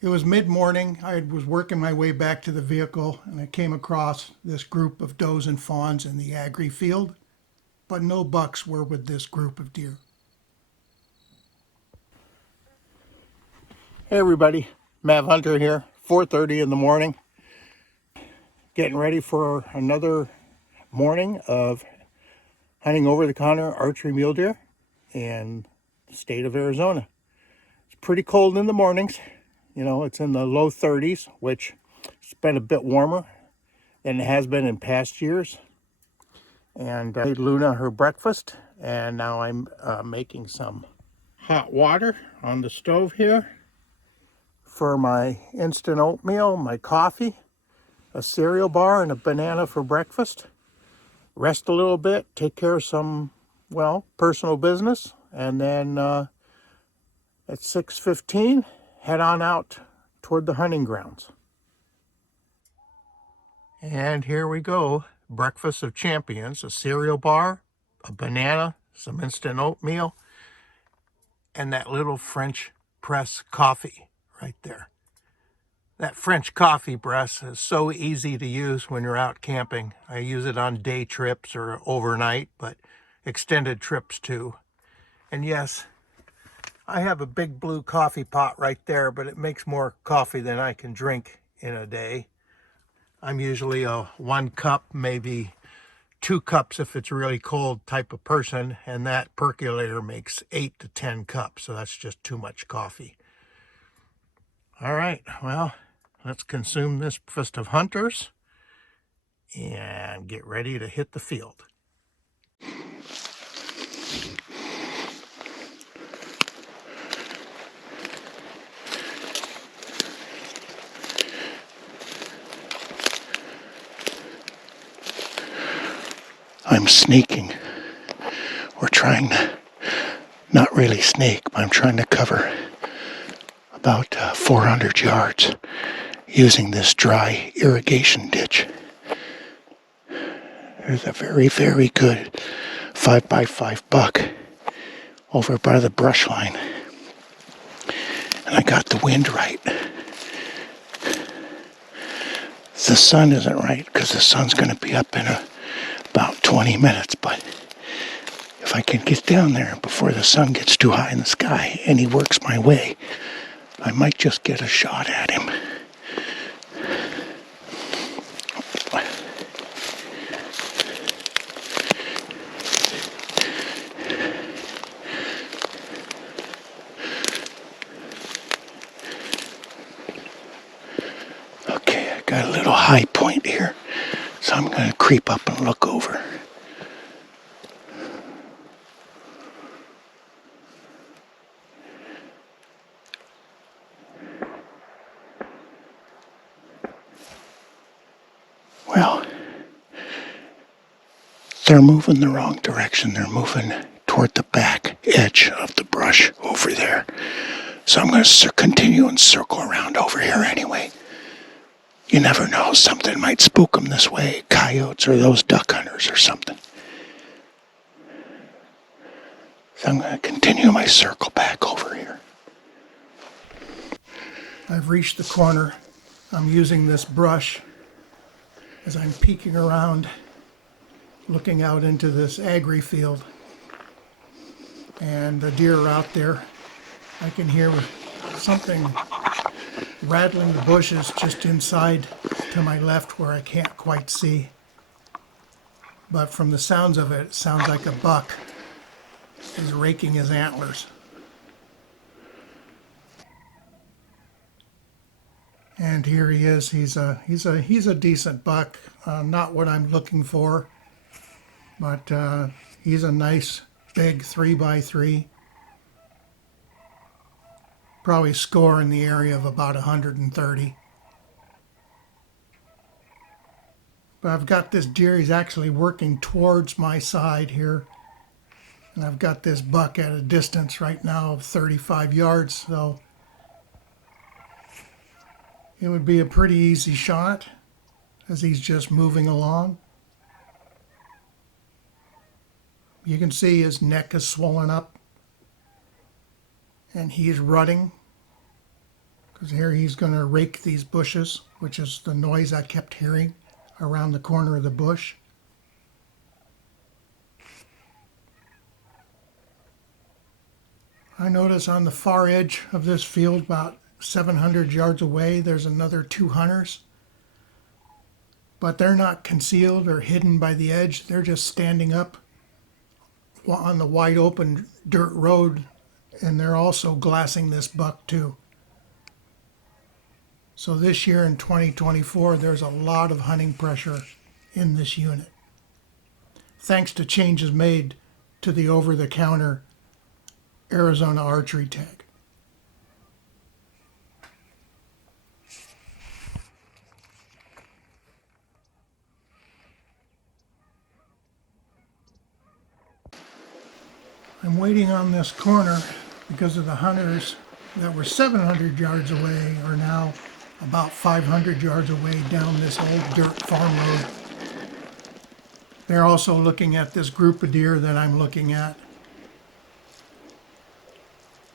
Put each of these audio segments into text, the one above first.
It was mid-morning. I was working my way back to the vehicle and I came across this group of does and fawns in the Archery field, but no bucks were with this group of deer. Hey everybody, Mav Hunter here, 4:30 in the morning. Getting ready for another morning of hunting over-the-counter archery mule deer in the state of Arizona. It's pretty cold in the mornings. You know, it's in the low 30s, which it's been a bit warmer than it has been in past years. And I made Luna her breakfast, and now I'm making some hot water on the stove here for my instant oatmeal, my coffee, a cereal bar, and a banana for breakfast. Rest a little bit, take care of some, well, personal business, and then at 6:15, head on out toward the hunting grounds. And here we go. Breakfast of champions, a cereal bar, a banana, some instant oatmeal, and that little French press coffee right there. That French coffee press is so easy to use when you're out camping. I use it on day trips or overnight, but extended trips too. And yes, I have a big blue coffee pot right there, but it makes more coffee than I can drink in a day. I'm usually a 1 cup, maybe 2 cups if it's really cold type of person, and that percolator makes 8 to 10 cups, so that's just too much coffee. All right, well, let's consume this breakfast of hunters and get ready to hit the field. I'm sneaking. We're trying to, not really sneak, but I'm trying to cover about 400 yards using this dry irrigation ditch. There's a very, very good 5x5 buck over by the brush line. And I got the wind right. The sun isn't right because the sun's going to be up in about 20 minutes, but if I can get down there before the sun gets too high in the sky and he works my way, I might just get a shot at him. Okay, I got a little high point here, so I'm going to creep up and look over. Well, they're moving the wrong direction. They're moving toward the back edge of the brush over there. So I'm going to continue and circle around over here anyway. You never know, something might spook them this way. Coyotes or those duck hunters or something. So I'm going to continue my circle back over here. I've reached the corner. I'm using this brush as I'm peeking around, looking out into this Archery field. And the deer are out there. I can hear something rattling the bushes just inside to my left where I can't quite see. But from the sounds of it, it sounds like a buck is raking his antlers. And here he is. He's a decent buck. Not what I'm looking for, but he's a nice big 3x3. Probably score in the area of about 130. But I've got this deer. He's actually working towards my side here, and I've got this buck at a distance right now of 35 yards. So it would be a pretty easy shot. as he's just moving along. You can see his neck is swollen up, and he's rutting, because here he's going to rake these bushes, which is the noise I kept hearing around the corner of the bush. I notice on the far edge of this field, about 700 yards away, there's another 2 hunters. But they're not concealed or hidden by the edge. They're just standing up on the wide open dirt road, and they're also glassing this buck too. So this year in 2024, there's a lot of hunting pressure in this unit, thanks to changes made to the over-the-counter Arizona archery tag. I'm waiting on this corner because of the hunters that were 700 yards away are now about 500 yards away down this old dirt farm road. They're also looking at this group of deer that I'm looking at.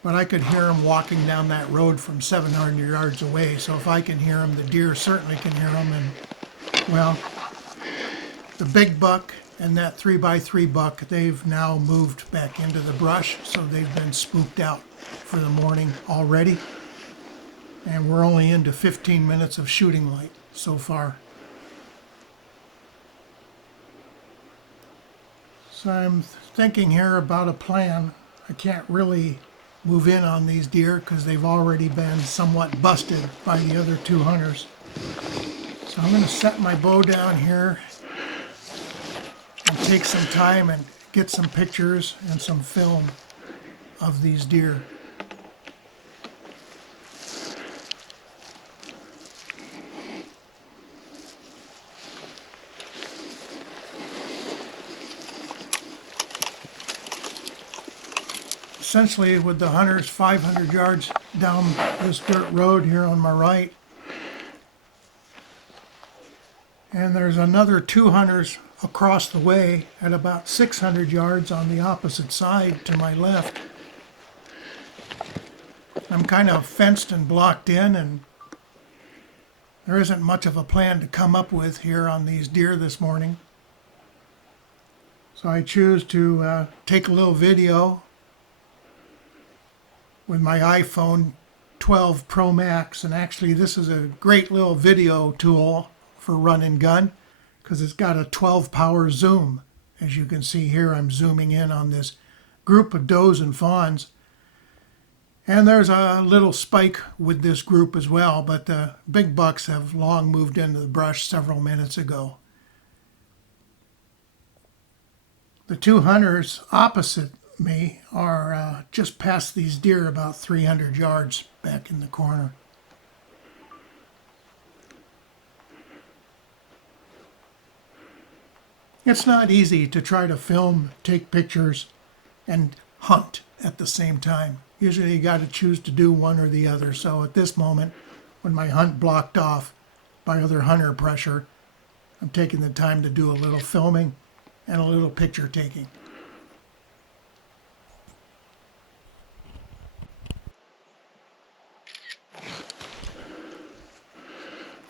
But I could hear them walking down that road from 700 yards away, so if I can hear them, the deer certainly can hear them. And, well, the big buck and that 3x3 buck, they've now moved back into the brush, so they've been spooked out for the morning already. And we're only into 15 minutes of shooting light so far. So I'm thinking here about a plan. I can't really move in on these deer because they've already been somewhat busted by the other 2 hunters. So I'm going to set my bow down here and take some time and get some pictures and some film of these deer. Essentially, with the hunters 500 yards down this dirt road here on my right, and there's another 2 hunters across the way at about 600 yards on the opposite side to my left. I'm kind of fenced and blocked in, and there isn't much of a plan to come up with here on these deer this morning. So I choose to take a little video with my iPhone 12 Pro Max, and actually this is a great little video tool for run and gun because it's got a 12 power zoom. As you can see here, I'm zooming in on this group of does and fawns, and there's a little spike with this group as well, but the big bucks have long moved into the brush several minutes ago. The 2 hunters opposite me are just past these deer about 300 yards back in the corner. It's not easy to try to film, take pictures, and hunt at the same time. Usually you got to choose to do one or the other. So at this moment, when my hunt blocked off by other hunter pressure, I'm taking the time to do a little filming and a little picture taking.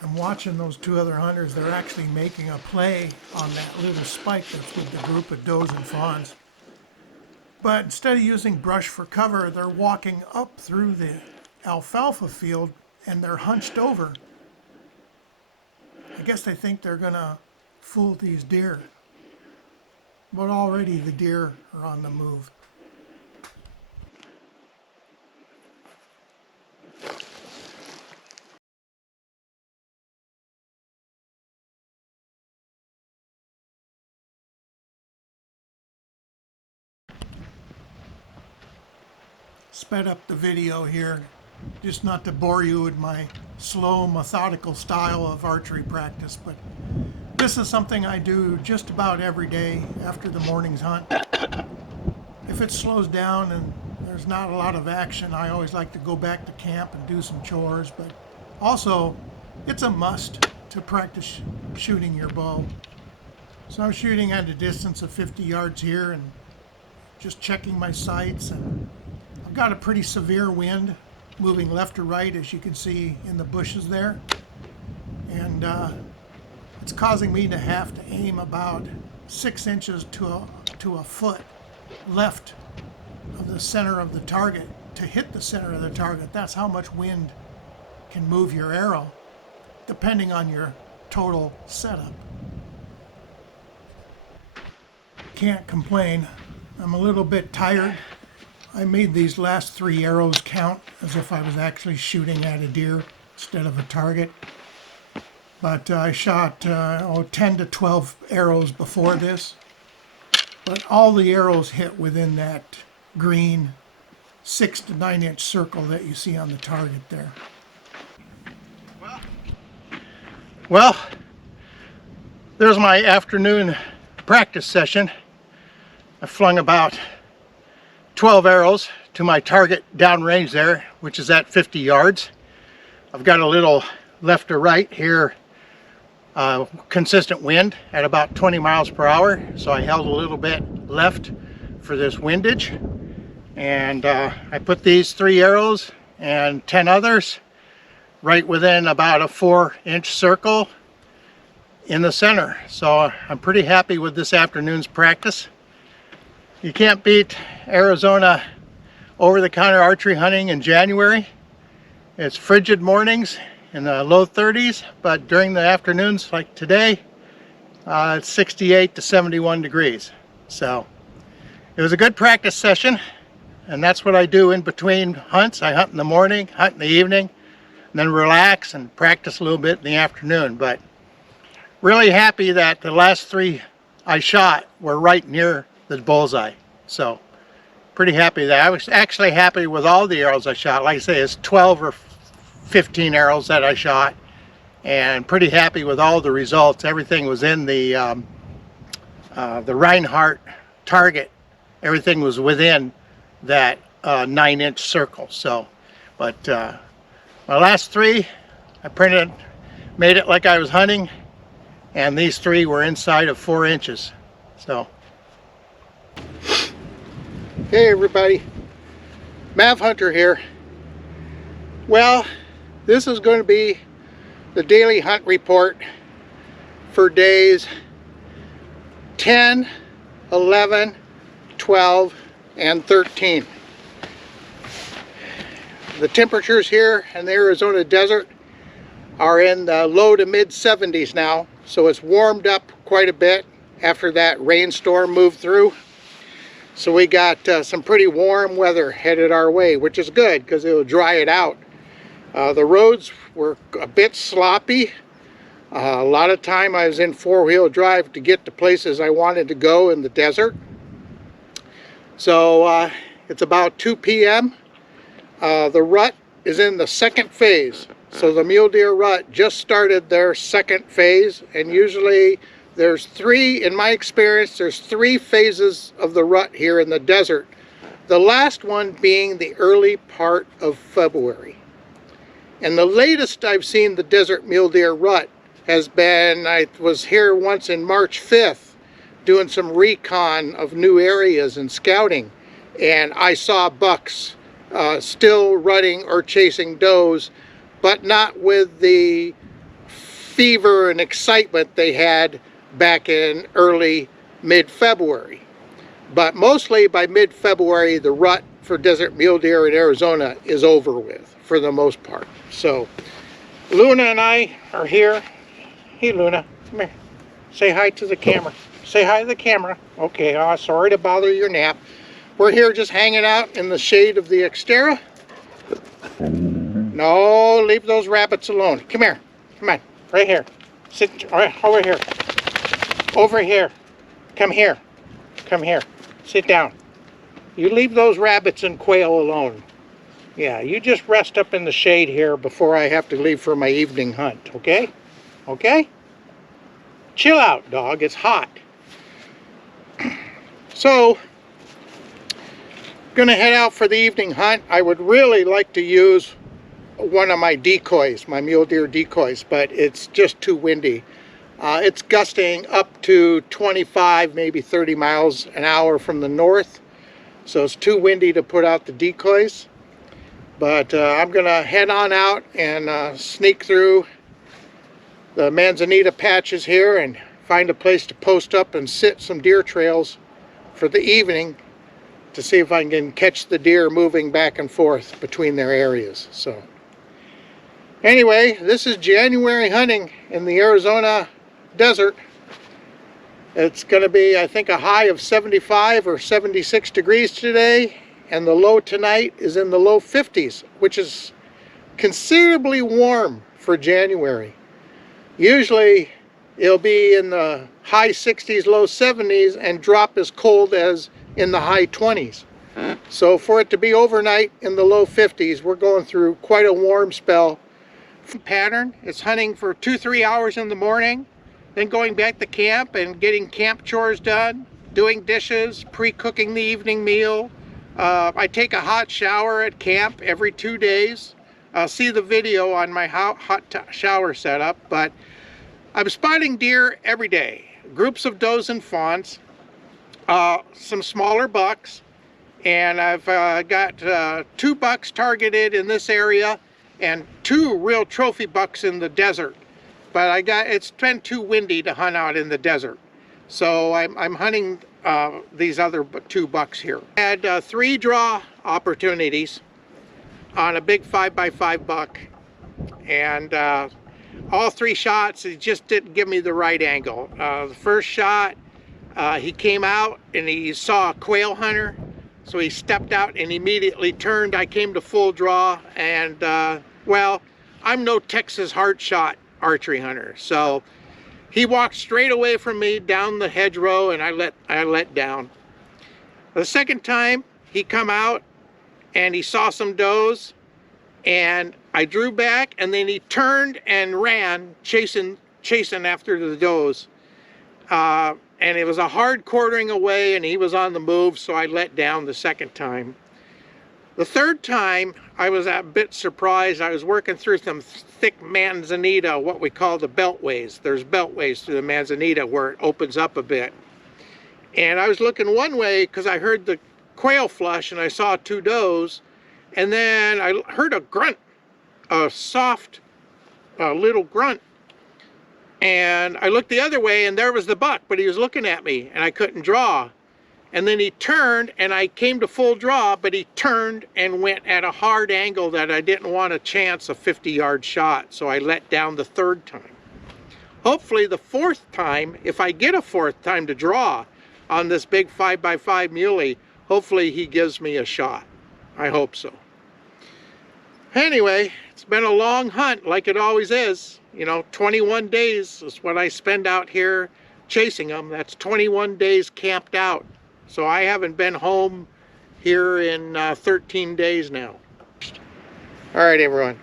I'm watching those 2 other hunters. They're actually making a play on that little spike that's with the group of does and fawns. But instead of using brush for cover, they're walking up through the alfalfa field and they're hunched over. I guess they think they're going to fool these deer. But already the deer are on the move. Sped up the video here, just not to bore you with my slow, methodical style of archery practice, but this is something I do just about every day after the morning's hunt. If it slows down and there's not a lot of action, I always like to go back to camp and do some chores, but also it's a must to practice shooting your bow. So I'm shooting at a distance of 50 yards here and just checking my sights, and I've got a pretty severe wind moving left to right, as you can see in the bushes there, and it's causing me to have to aim about 6 inches to a foot left of the center of the target to hit the center of the target. That's how much wind can move your arrow, depending on your total setup. Can't complain. I'm a little bit tired. I made these last 3 arrows count as if I was actually shooting at a deer instead of a target. But I shot 10 to 12 arrows before this. But all the arrows hit within that green 6 to 9 inch circle that you see on the target there. Well, there's my afternoon practice session. I flung about 12 arrows to my target downrange there, which is at 50 yards. I've got a little left to right here, consistent wind at about 20 miles per hour. So I held a little bit left for this windage. And I put these 3 arrows and 10 others right within about a 4-inch circle in the center. So I'm pretty happy with this afternoon's practice. You can't beat Arizona over-the-counter archery hunting in January. It's frigid mornings in the low 30s, but during the afternoons like today, it's 68 to 71 degrees. So it was a good practice session, and that's what I do in between hunts. I hunt in the morning, hunt in the evening, and then relax and practice a little bit in the afternoon. But really happy that the last 3 I shot were right near the bullseye. So pretty happy that I was actually happy with all the arrows I shot. Like I say, it's 12 or 15 arrows that I shot, and pretty happy with all the results. Everything was in the Reinhardt target. Everything was within that 9-inch circle. So, but my last 3, I made it like I was hunting, and these 3 were inside of 4 inches. So, hey everybody, Mav Hunter here. Well, this is going to be the daily hunt report for days 10, 11, 12, and 13. The temperatures here in the Arizona desert are in the low to mid 70s now, so it's warmed up quite a bit after that rainstorm moved through. So we got some pretty warm weather headed our way, which is good because it will dry it out. The roads were a bit sloppy. A lot of time I was in 4-wheel drive to get to places I wanted to go in the desert. So it's about 2 p.m. The rut is in the 2nd phase. So the mule deer rut just started their 2nd phase, and usually there's 3, in my experience, there's 3 phases of the rut here in the desert. The last one being the early part of February. And the latest I've seen the desert mule deer rut has been, I was here once in March 5th doing some recon of new areas and scouting, and I saw bucks still rutting or chasing does, but not with the fever and excitement they had back in early mid-February. But mostly by mid-February, the rut for desert mule deer in Arizona is over with for the most part. So Luna and I are here. Hey Luna, come here. Say hi to the camera. Say hi to the camera. Okay, sorry to bother your nap. We're here just hanging out in the shade of the Xterra. No, leave those rabbits alone. Come here. Come on. Right here. Sit right over here. Over here. Come here. Come here. Sit down. You leave those rabbits and quail alone. Yeah, you just rest up in the shade here before I have to leave for my evening hunt, okay? Okay? Chill out, dog. It's hot. So, gonna head out for the evening hunt. I would really like to use one of my decoys, my mule deer decoys, but it's just too windy. It's gusting up to 25, maybe 30 miles an hour from the north, so it's too windy to put out the decoys. But I'm gonna head on out and sneak through the manzanita patches here and find a place to post up and sit some deer trails for the evening to see if I can catch the deer moving back and forth between their areas. So anyway, this is January hunting in the Arizona desert. It's going to be, I think, a high of 75 or 76 degrees today, and the low tonight is in the low 50s, which is considerably warm for January. Usually it'll be in the high 60s, low 70s, and drop as cold as in the high 20s. So for it to be overnight in the low 50s, we're going through quite a warm spell. Pattern, it's hunting for 2-3 hours in the morning, then going back to camp and getting camp chores done, doing dishes, pre-cooking the evening meal. I take a hot shower at camp every 2 days. See the video on my hot shower setup, but I'm spotting deer every day. Groups of does and fawns, some smaller bucks, and I've got 2 bucks targeted in this area and 2 real trophy bucks in the desert. But it's been too windy to hunt out in the desert, so I'm hunting these other 2 bucks here. I had 3 draw opportunities on a big 5x5 buck, and all 3 shots, it just didn't give me the right angle. The first shot, he came out and he saw a quail hunter, so he stepped out and immediately turned. I came to full draw, and well, I'm no Texas hard shot archery hunter, so he walked straight away from me down the hedgerow, and I let down. The second time he come out and he saw some does, and I drew back, and then he turned and ran, chasing after the does. And it was a hard quartering away, and he was on the move, so I let down the second time. The third time, I was a bit surprised. I was working through some thick manzanita, what we call the beltways. There's beltways through the manzanita where it opens up a bit. And I was looking one way because I heard the quail flush, and I saw 2 does. And then I heard a grunt, a soft little grunt. And I looked the other way, and there was the buck, but he was looking at me, and I couldn't draw. And then he turned, and I came to full draw, but he turned and went at a hard angle that I didn't want to chance a 50-yard shot, so I let down the third time. Hopefully the fourth time, if I get a fourth time to draw on this big 5x5 muley, hopefully he gives me a shot. I hope so. Anyway, it's been a long hunt, like it always is. You know, 21 days is what I spend out here chasing them. That's 21 days camped out. So I haven't been home here in 13 days now. All right, everyone.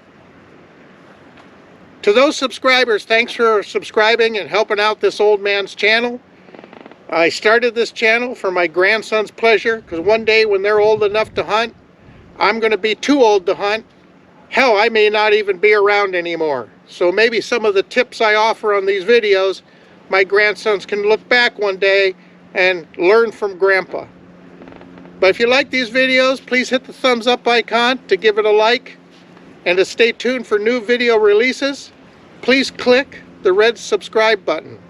To those subscribers, thanks for subscribing and helping out this old man's channel. I started this channel for my grandson's pleasure, because one day when they're old enough to hunt, I'm going to be too old to hunt. Hell, I may not even be around anymore. So maybe some of the tips I offer on these videos, my grandsons can look back one day and learn from Grandpa. But if you like these videos, please hit the thumbs up icon to give it a like, and to stay tuned for new video releases, please click the red subscribe button.